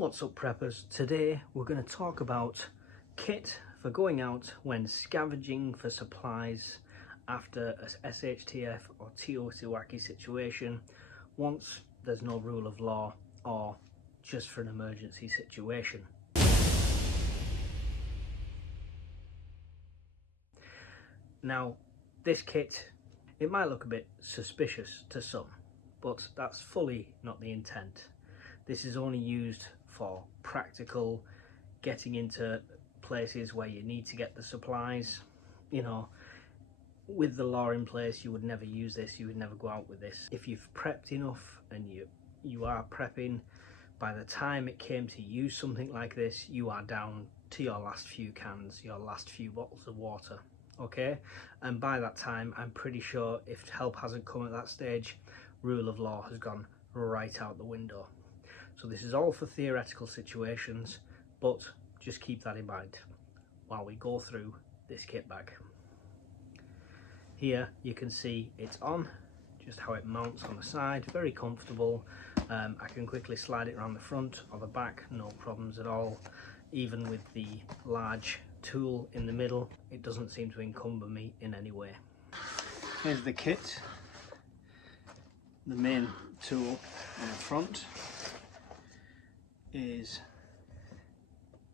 What's up, preppers? Today we're going to talk about kit for going out when scavenging for supplies after a SHTF or Teotihuacan situation, once there's no rule of law or just for an emergency situation. Now, this kit, it might look a bit suspicious to some, but that's fully not the intent. This is only used for practical getting into places where you need to get the supplies. You know, with the law in place, you would never use this, you would never go out with this. If you've prepped enough and you are prepping, by the time it came to use something like this, you are down to your last few cans, your last few bottles of water, okay? And by that time, I'm pretty sure if help hasn't come at that stage, rule of law has gone right out the window. So this is all for theoretical situations, but just keep that in mind while we go through this kit bag. Here you can see it's on, just how it mounts on the side, very comfortable. I can quickly slide it around the front or the back, no problems at all. Even with the large tool in the middle, it doesn't seem to encumber me in any way. Here's the kit. The main tool on the front is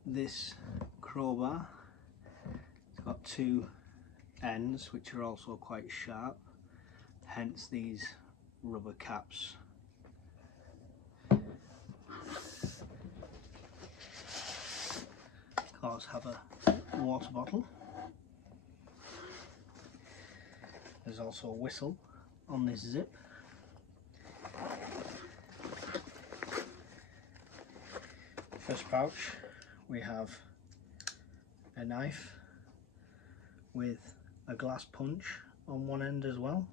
this crowbar. It's got two ends which are also quite sharp, hence these rubber caps. Of course, have a water bottle. There's also a whistle on this zip. First pouch, we have a knife with a glass punch on one end as well.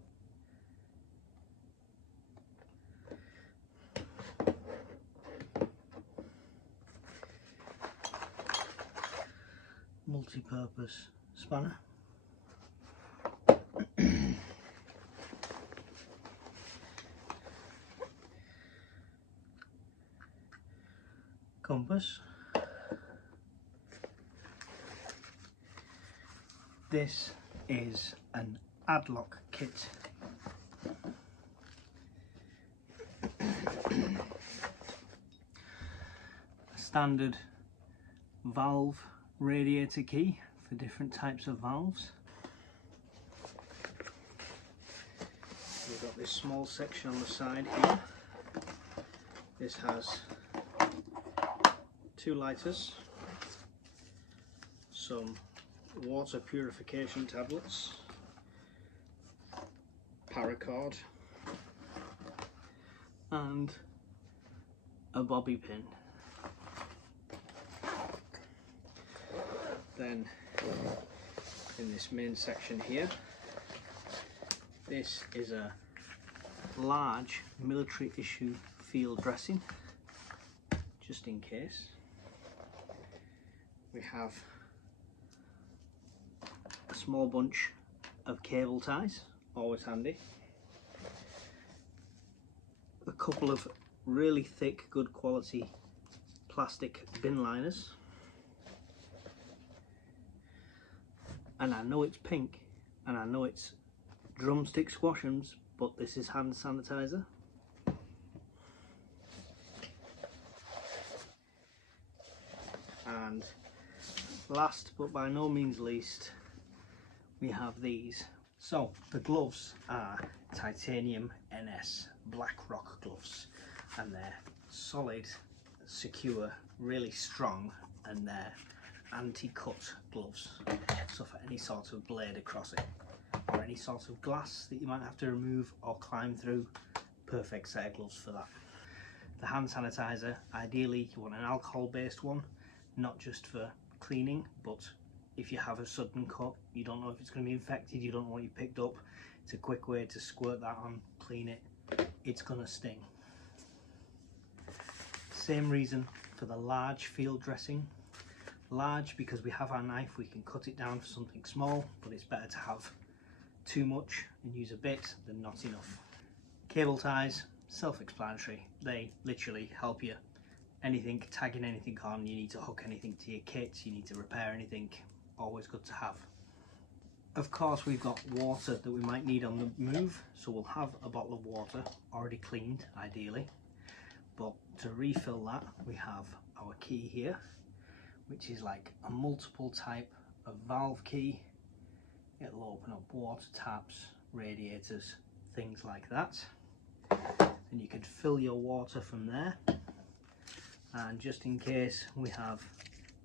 Multi-purpose spanner. Compass. This is an Adlock kit. A standard valve radiator key for different types of valves. We've got this small section on the side here. This has two lighters, some water purification tablets, paracord, and a bobby pin. Then in this main section here, this is a large military issue field dressing, just in case. We have a small bunch of cable ties, always handy. A couple of really thick, good quality plastic bin liners. And I know it's pink, and I know it's drumstick squashums, but this is hand sanitizer. And last but by no means least, we have these. So the gloves are titanium NS Black Rock gloves, and they're solid, secure, really strong, and they're anti-cut gloves. So for any sort of blade across it, or any sort of glass that you might have to remove or climb through, perfect set of gloves for that. The hand sanitizer, ideally you want an alcohol-based one, not just for cleaning, but if you have a sudden cut, you don't know if it's going to be infected, you don't know what you picked up, it's a quick way to squirt that on, clean it, it's going to sting. Same reason for the large field dressing. Large because we have our knife, we can cut it down for something small, but it's better to have too much and use a bit than not enough. Cable ties, self-explanatory, they literally help you anything, tagging anything on, you need to hook anything to your kit, you need to repair anything, always good to have. Of course, we've got water that we might need on the move, so we'll have a bottle of water already cleaned ideally, but to refill that we have our key here, which is like a multiple type of valve key. It'll open up water taps, radiators, things like that, and you can fill your water from there. And just in case, we have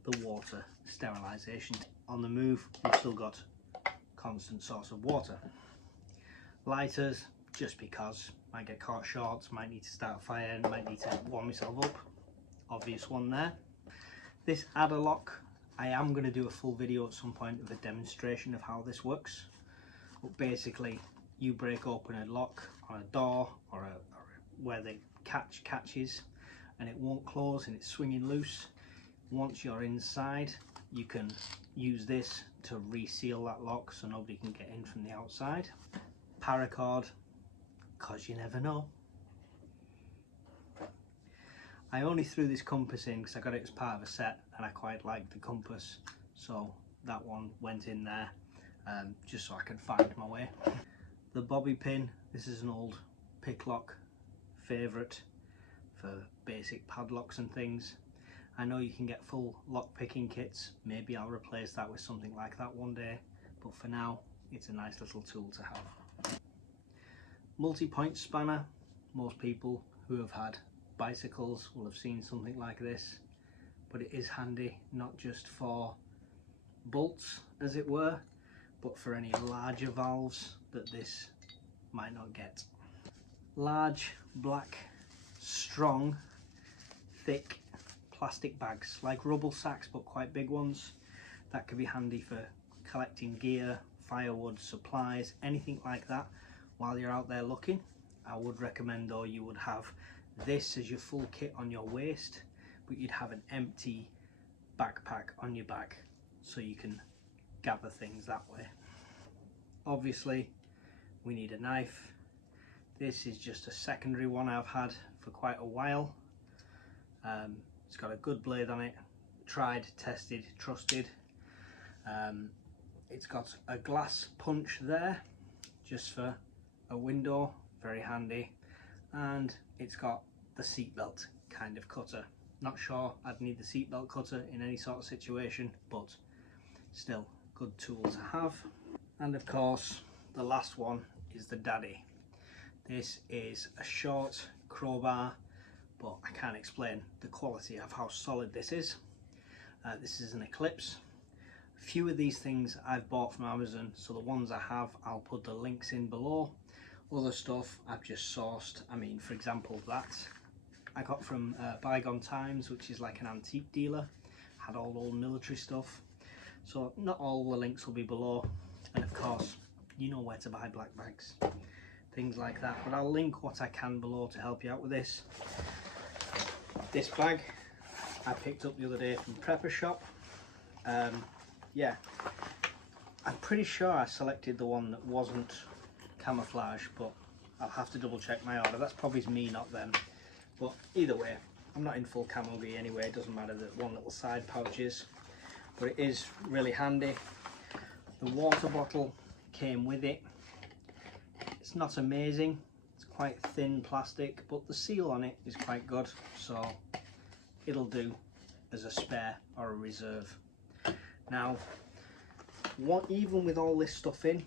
the water sterilisation. On the move, we've still got constant source of water. Lighters, just because, might get caught short, might need to start a fire, might need to warm myself up. Obvious one there. This adder lock, I am going to do a full video at some point of a demonstration of how this works. But basically, you break open a lock on a door or where the catch catches, and it won't close and it's swinging loose. Once you're inside, you can use this to reseal that lock so nobody can get in from the outside. Paracord, because you never know. I only threw this compass in because I got it as part of a set and I quite liked the compass, so that one went in there just so I can find my way. The bobby pin, this is an old pick lock favourite for basic padlocks and things. I know you can get full lock picking kits, maybe I'll replace that with something like that one day, but for now it's a nice little tool to have. Multi-point spanner, most people who have had bicycles will have seen something like this, but it is handy not just for bolts as it were, but for any larger valves that this might not get. Large, black, strong, thick plastic bags, like rubble sacks but quite big ones. That could be handy for collecting gear, firewood, supplies, anything like that while you're out there looking. I would recommend though you would have this as your full kit on your waist, but you'd have an empty backpack on your back so you can gather things that way. Obviously we need a knife. This is just a secondary one I've had for quite a while. It's got a good blade on it, tried, tested, trusted. It's got a glass punch there just for a window, very handy, and it's got the seatbelt kind of cutter. Not sure I'd need the seatbelt cutter in any sort of situation, but still good tool to have. And of course the last one is the daddy. This is a short crowbar, but I can't explain the quality of how solid this is. This is an Eclipse. A few of these things I've bought from Amazon, so the ones I have I'll put the links in below. Other stuff I've just sourced. I mean, for example, that I got from Bygone Times, which is like an antique dealer, had all old military stuff. So not all the links will be below, and of course you know where to buy black bags, things like that, but I'll link what I can below to help you out with this. This bag I picked up the other day from Prepper Shop. Yeah, I'm pretty sure I selected the one that wasn't camouflage, but I'll have to double check my order. That's probably me, not them, but either way I'm not in full camo gear anyway. It doesn't matter that one little side pouch is, but it is really handy. The water bottle came with it. It's not amazing, it's quite thin plastic, but the seal on it is quite good, so it'll do as a spare or a reserve. Now, even with all this stuff in,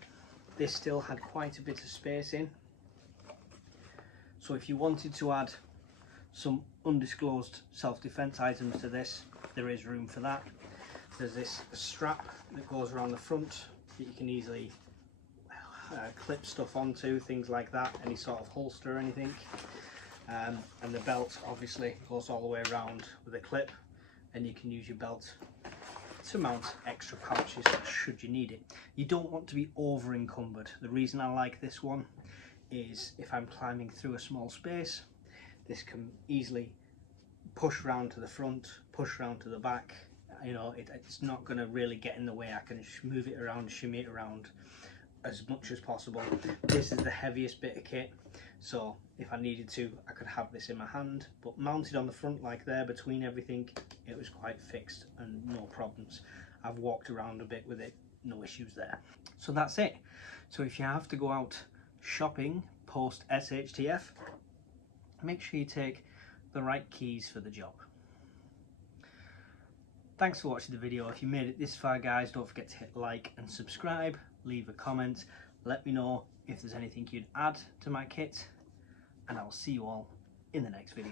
this still had quite a bit of space in, so if you wanted to add some undisclosed self-defense items to this, there is room for that. There's this strap that goes around the front that you can easily clip stuff onto, things like that, any sort of holster or anything. And the belt obviously goes all the way around with a clip, and you can use your belt to mount extra pouches should you need it. You don't want to be over encumbered. The reason I like this one is if I'm climbing through a small space, this can easily push round to the front, push round to the back. You know, it's not going to really get in the way. I can move it around, shimmy it around as much as possible. This is the heaviest bit of kit, so if I needed to I could have this in my hand, but mounted on the front like there between everything, it was quite fixed and no problems. I've walked around a bit with it, no issues there. So that's it. So if you have to go out shopping post SHTF, make sure you take the right keys for the job. Thanks for watching the video. If you made it this far, guys, don't forget to hit like and subscribe, leave a comment, let me know if there's anything you'd add to my kit, and I'll see you all in the next video.